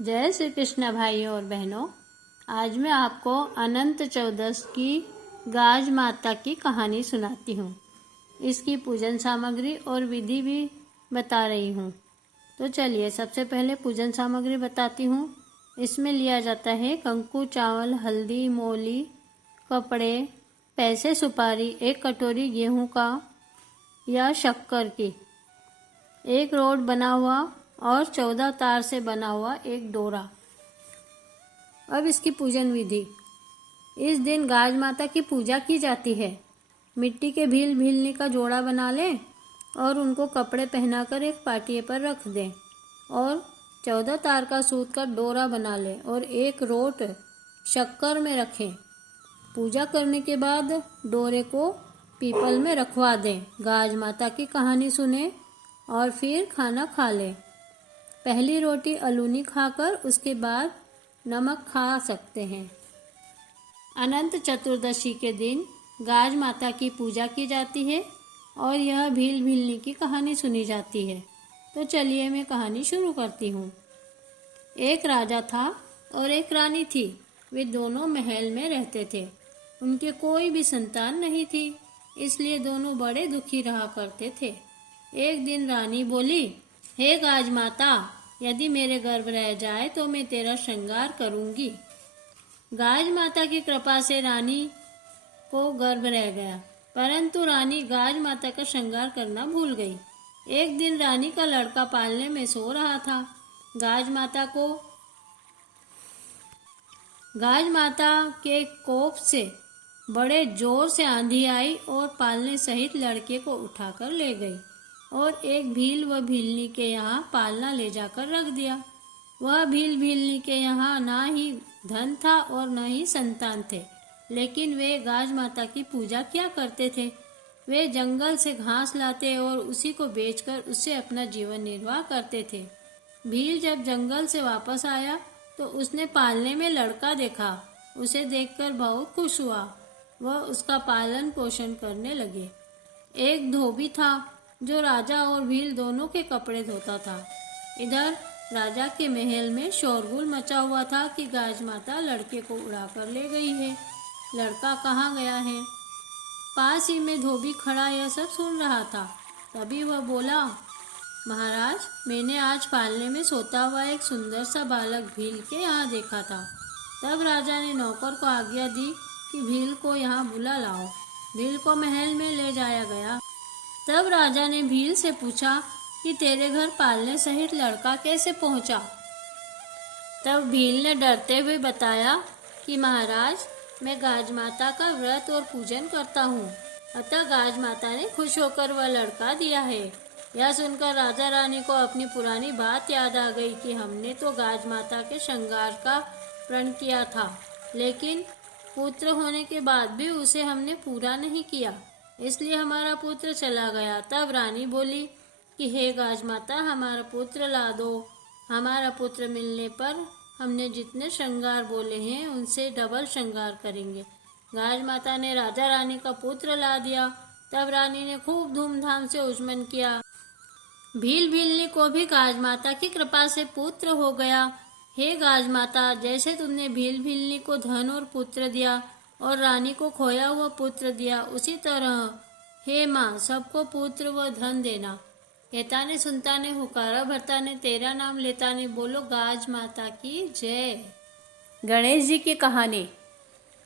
जय श्री कृष्ण भाइयों और बहनों। आज मैं आपको अनंत चौदस की गाज माता की कहानी सुनाती हूँ। इसकी पूजन सामग्री और विधि भी बता रही हूँ। तो चलिए सबसे पहले पूजन सामग्री बताती हूँ। इसमें लिया जाता है कंकु, चावल, हल्दी, मोली, कपड़े, पैसे, सुपारी, एक कटोरी गेहूँ का या शक्कर की, एक रोड बना हुआ और 14 तार से बना हुआ एक डोरा। अब इसकी पूजन विधि। इस दिन गाज माता की पूजा की जाती है। मिट्टी के भील भीलनी का जोड़ा बना लें और उनको कपड़े पहनाकर एक पाटिये पर रख दें और 14 तार का सूत का डोरा बना लें और एक रोट शक्कर में रखें। पूजा करने के बाद डोरे को पीपल में रखवा दें। गाज माता की कहानी सुने और फिर खाना खा लें। पहली रोटी अलूनी खाकर उसके बाद नमक खा सकते हैं। अनंत चतुर्दशी के दिन गाज माता की पूजा की जाती है और यह भील भीलनी की कहानी सुनी जाती है। तो चलिए मैं कहानी शुरू करती हूँ। एक राजा था और एक रानी थी। वे दोनों महल में रहते थे। उनके कोई भी संतान नहीं थी, इसलिए दोनों बड़े दुखी रहा करते थे। एक दिन रानी बोली, हे गाज माता, यदि मेरे गर्भ रह जाए तो मैं तेरा श्रृंगार करूंगी। गाज माता की कृपा से रानी को गर्भ रह गया, परंतु रानी गाज माता का श्रृंगार करना भूल गई। एक दिन रानी का लड़का पालने में सो रहा था। गाज माता के कोप से बड़े जोर से आंधी आई और पालने सहित लड़के को उठाकर ले गई और एक भील व भीलनी के यहाँ पालना ले जाकर रख दिया। वह भील भीलनी के यहाँ ना ही धन था और न ही संतान थे, लेकिन वे गाज माता की पूजा किया करते थे। वे जंगल से घास लाते और उसी को बेचकर उससे अपना जीवन निर्वाह करते थे। भील जब जंगल से वापस आया तो उसने पालने में लड़का देखा। उसे देखकर बहुत खुश हुआ। वह उसका पालन पोषण करने लगे। एक धोबी था जो राजा और भील दोनों के कपड़े धोता था। इधर राजा के महल में शोरगुल मचा हुआ था कि गाज माता लड़के को उड़ाकर ले गई है। लड़का कहाँ गया है? पास ही में धोबी खड़ा यह सब सुन रहा था। तभी वह बोला, महाराज, मैंने आज पालने में सोता हुआ एक सुंदर सा बालक भील के यहाँ देखा था। तब राजा ने नौकर को आज्ञा दी कि भील को यहाँ बुला लाओ। भील को महल में ले जाया गया। तब राजा ने भील से पूछा कि तेरे घर पालने सहित लड़का कैसे पहुंचा? तब भील ने डरते हुए बताया कि महाराज, मैं गाज माता का व्रत और पूजन करता हूँ, अतः गाज माता ने खुश होकर वह लड़का दिया है। यह सुनकर राजा रानी को अपनी पुरानी बात याद आ गई कि हमने तो गाज माता के श्रृंगार का प्रण किया था, लेकिन पुत्र होने के बाद भी उसे हमने पूरा नहीं किया, इसलिए हमारा पुत्र चला गया। तब रानी बोली कि हे गाज माता, हमारा पुत्र ला दो। हमारा पुत्र मिलने पर हमने जितने श्रृंगार बोले हैं उनसे डबल श्रृंगार करेंगे। गाज माता ने राजा रानी का पुत्र ला दिया। तब रानी ने खूब धूमधाम से उजमन किया। भील भीलनी को भी गाज माता की कृपा से पुत्र हो गया। हे गाज माता, जैसे तुमने भील भीलनी को धन और पुत्र दिया और रानी को खोया हुआ पुत्र दिया, उसी तरह हे माँ, सबको पुत्र व धन देना। कहता ने सुनता ने हुकारा भरता ने तेरा नाम लेता ने, बोलो गाज माता की जय। गणेश जी की कहानी।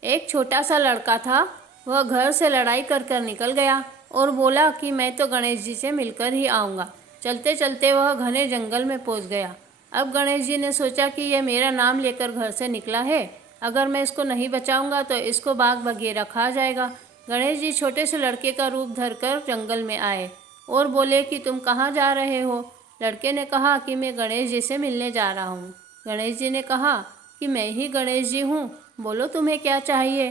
एक छोटा सा लड़का था। वह घर से लड़ाई कर कर निकल गया और बोला कि मैं तो गणेश जी से मिलकर ही आऊँगा। चलते चलते वह घने जंगल में पहुँच गया। अब गणेश जी ने सोचा कि यह मेरा नाम लेकर घर से निकला है, अगर मैं इसको नहीं बचाऊंगा तो इसको बाग बगेरा खा जाएगा। गणेश जी छोटे से लड़के का रूप धरकर जंगल में आए और बोले कि तुम कहाँ जा रहे हो? लड़के ने कहा कि मैं गणेश जी से मिलने जा रहा हूँ। गणेश जी ने कहा कि मैं ही गणेश जी हूँ, बोलो तुम्हें क्या चाहिए?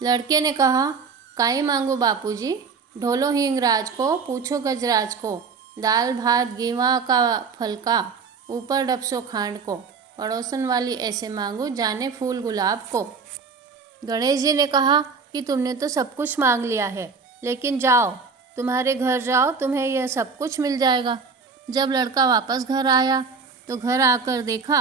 लड़के ने कहा, काई मांगू बापूजी? ढोलो हिंगराज को, पूछो गजराज को, दाल भात गेवा का फलका, ऊपर डबसो खांड को, पड़ोसन वाली ऐसे मांगू जाने फूल गुलाब को। गणेश जी ने कहा कि तुमने तो सब कुछ मांग लिया है, लेकिन जाओ, तुम्हारे घर जाओ, तुम्हें यह सब कुछ मिल जाएगा। जब लड़का वापस घर आया तो घर आकर देखा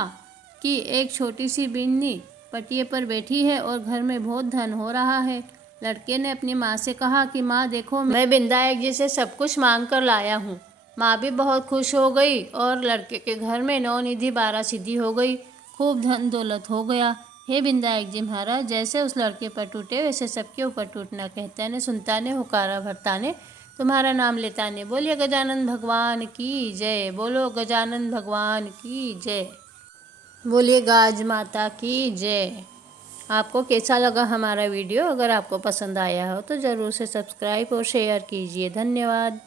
कि एक छोटी सी बिन्नी पटिए पर बैठी है और घर में बहुत धन हो रहा है। लड़के ने अपनी माँ से कहा कि माँ देखो, मैं विधायक जी से सब कुछ मांग कर लाया हूँ। माँ भी बहुत खुश हो गई और लड़के के घर में 9 निधि 12 सिद्धि हो गई, खूब धन दौलत हो गया। हे विधायक जी महाराज, जैसे उस लड़के पर टूटे वैसे सबके ऊपर टूटना। कहता ने सुनता ने हुकारा भरता ने, तुम्हारा नाम लेता ने। बोलिए गजानन भगवान की जय। बोलो गजानन भगवान की जय। बोलिए गाज माता की जय। आपको कैसा लगा हमारा वीडियो? अगर आपको पसंद आया हो तो ज़रूर से सब्सक्राइब और शेयर कीजिए। धन्यवाद।